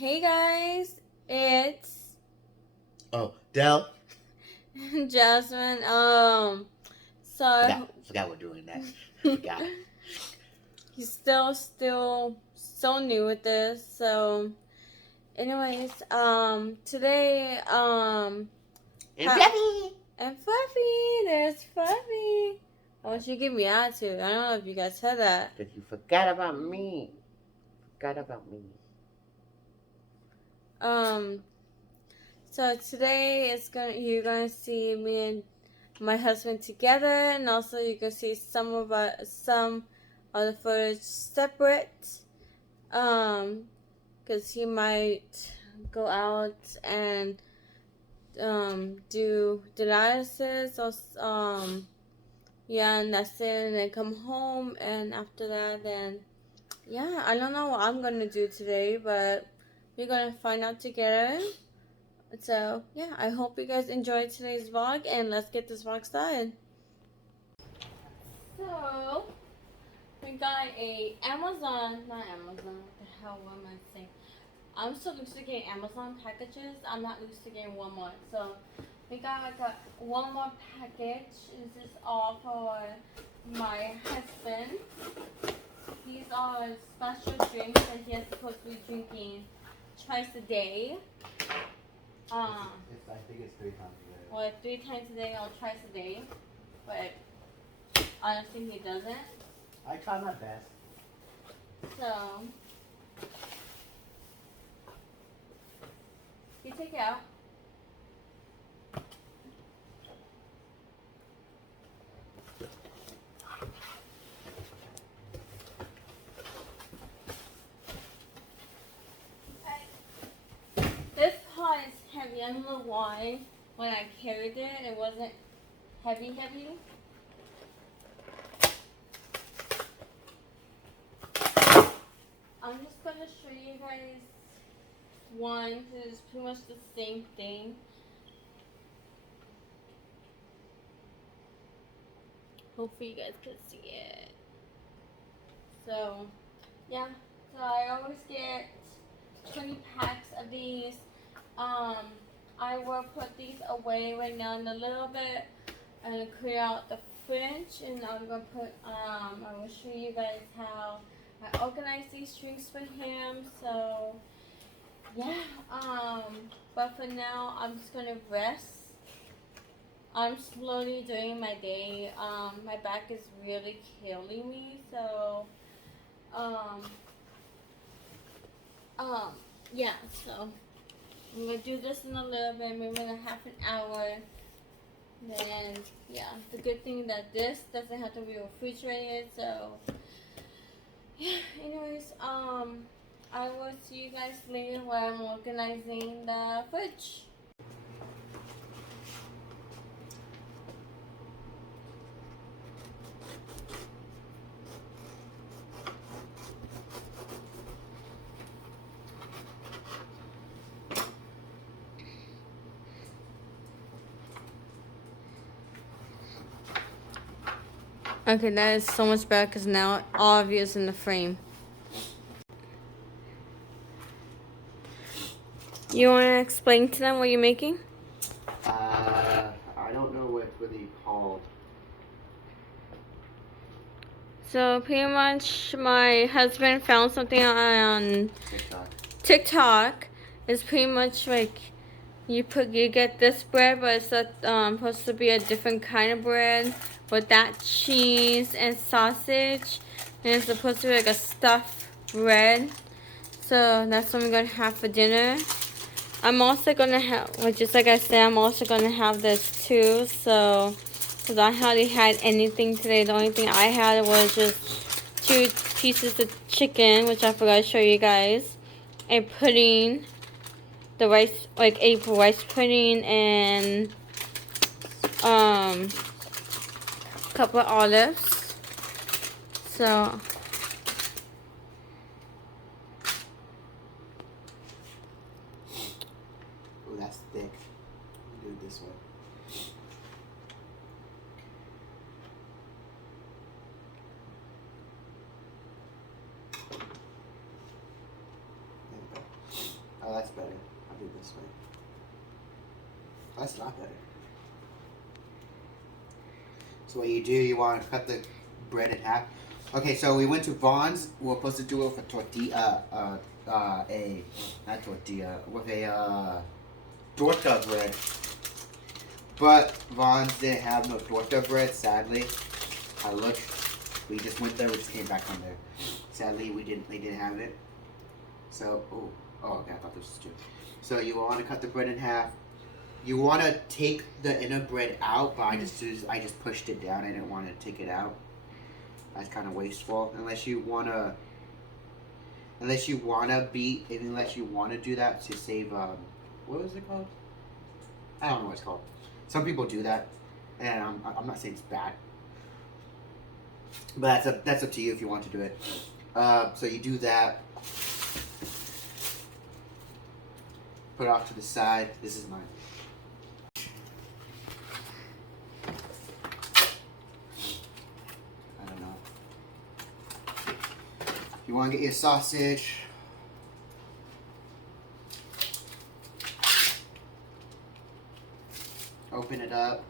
Hey guys, it's Oh, Dell. Jasmine. So Forgot we're doing that. Forgot. he's still so new with this. So, anyways, today, And Fluffy. and Fluffy, there's Fluffy. I want you to give me attitude. I don't know if you guys heard that. Because you forgot about me. Forgot about me. Um, so today you're gonna see me and my husband together, and also you can see some of the footage separate. Because he might go out and do dialysis or yeah, and that's it, and then come home, and after that, then yeah, I don't know what I'm gonna do today, but we're gonna find out together. So yeah, I hope you guys enjoyed today's vlog, and let's get this vlog started. So we got a not Amazon. What the hell? What am I saying? I'm so used to getting Amazon packages. I'm not used to getting Walmart. So we got like a Walmart package. This is all for my husband. These are special drinks that he is supposed to be drinking twice a day. I think it's 3 times a day. Or 3 times a day or twice a day. But honestly, he doesn't. I try my best. So you take it out. This pot is heavy. I don't know why. When I carried it, it wasn't heavy. I'm just gonna show you guys one, because it's pretty much the same thing. Hopefully you guys can see it. So, yeah. So I always get 20 packs of these. I will put these away right now in a little bit and clear out the fridge, and I'm gonna put I will show you guys how I organize these drinks for him. So yeah, but for now I'm just gonna rest. I'm slowly doing my day. My back is really killing me, so yeah, so I'm gonna do this in a little bit, maybe in a half an hour. Then yeah, the good thing that this doesn't have to be refrigerated, so yeah, anyways, I will see you guys later while I'm organizing the fridge. Okay, that is so much better because now all of you is in the frame. You want to explain to them what you're making? I don't know what it's really called. So pretty much my husband found something on TikTok. It's pretty much like you get this bread, but it's supposed to be a different kind of bread with that cheese and sausage, and it's supposed to be like a stuffed bread. So that's what we're gonna have for dinner. I'm also gonna have, well, just like I said, I'm also gonna have this too. So, because I hardly had anything today. The only thing I had was just 2 pieces of chicken, which I forgot to show you guys, a pudding, the rice, like a rice pudding, and a couple of olives. So Oh, that's thick. Do it this way. There we go. this way. That's a lot better. So what you do, you want to cut the bread in half. Okay, so we went to Vaughn's. We're supposed to do it with a tortilla, not tortilla, with a torta bread. But Vaughn's didn't have no torta bread, sadly. I looked. We just went there. We just came back from there. Sadly, they didn't have it. So, okay, I thought this was two. So you want to cut the bread in half. You want to take the inner bread out, but I just pushed it down. I didn't want to take it out. That's kind of wasteful. Unless you wanna do that to save what was it called? I don't know what it's called. Some people do that, and I'm not saying it's bad, but that's up to you if you want to do it. So you do that. Put it off to the side. This is mine. I don't know. You want to get your sausage. Open it up.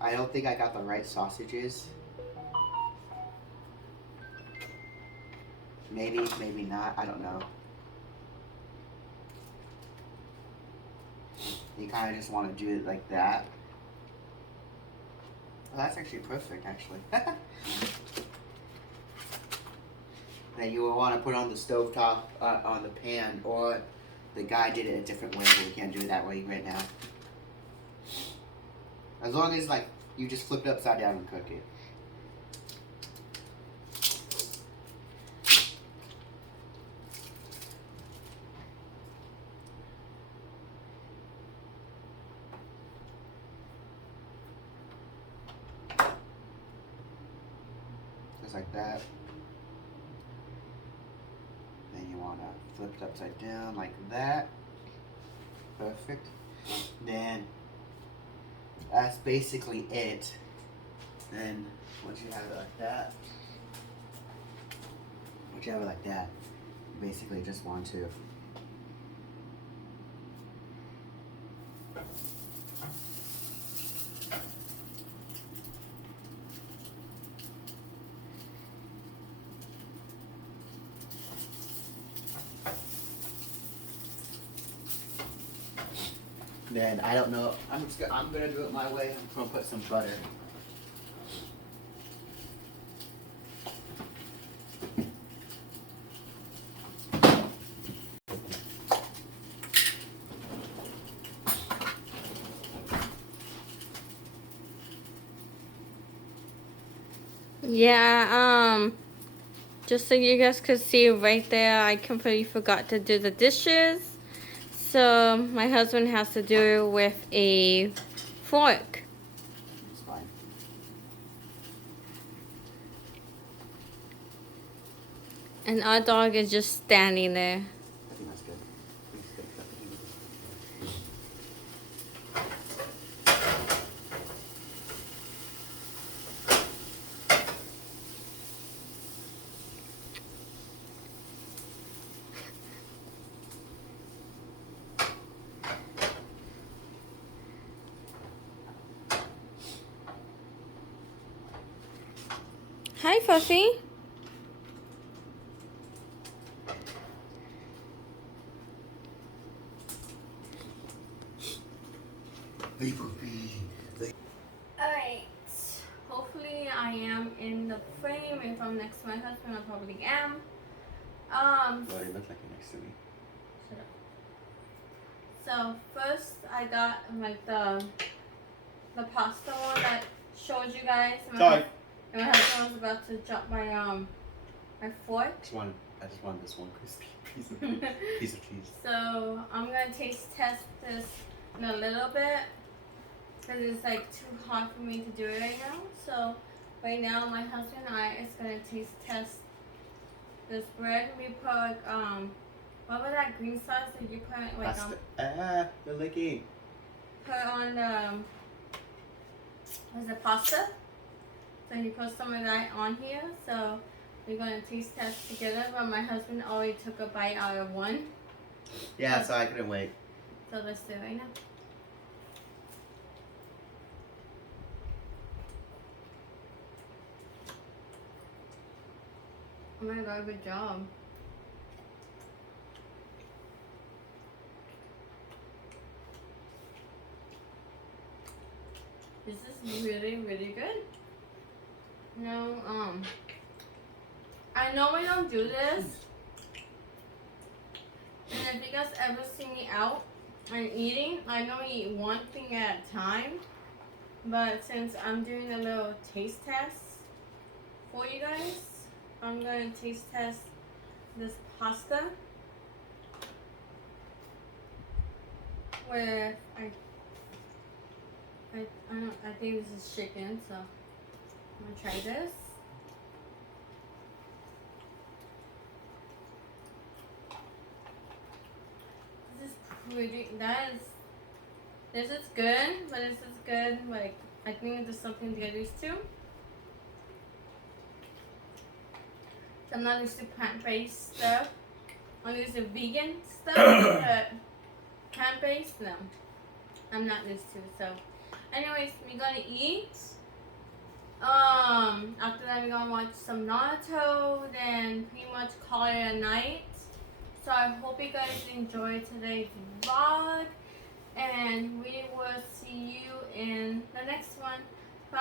I don't think I got the right sausages. Maybe not. I don't know. You kind of just want to do it like that. Well, that's actually perfect, actually. Then you will want to put on the stovetop, on the pan, or the guy did it a different way, but we can't do it that way right now. As long as, like, you just flip it upside down and cook it. Just like that. Then you want to flip it upside down like that. Perfect. Then that's basically it. Then once you have it like that, you basically just want to then I don't know. I'm gonna do it my way. I'm gonna put some butter. Yeah, just so you guys could see right there, I completely forgot to do the dishes. So my husband has to do it with a fork. It's fine. And our dog is just standing there. I think that's good. Hi, Fluffy. Hey, puppy. Alright. Hopefully I am in the frame. If I'm next to my husband, I probably am. You already look like you're next to me. Shut up. So first I got like the pasta one that showed you guys. Sorry. And my husband was about to drop my my fork. I just want this one crispy piece of cheese. So I'm gonna taste test this in a little bit because it's like too hot for me to do it right now. So right now my husband and I is gonna taste test this bread. We put what was that green sauce that you put like Pasta. You're licking. put on was it pasta? So you put some of that on here. So we're gonna taste test together. But my husband already took a bite out of one. Yeah, so I couldn't wait. So let's do it right now. Oh my god, good job. This is really, really good. No, I know we don't do this. And if you guys ever see me out and eating, I know we eat one thing at a time. But since I'm doing a little taste test for you guys, I'm going to taste test this pasta with I think this is chicken, so I'm gonna try this. This is pretty. This is good, but this is good. Like I think there's something to get used to. So I'm not used to plant-based stuff. I'm used to vegan stuff, but plant-based, no. I'm not used to. So, anyways, we're gonna eat. After that, we're gonna watch some Naruto. Then pretty much call it a night. So I hope you guys enjoyed today's vlog, and we will see you in the next one.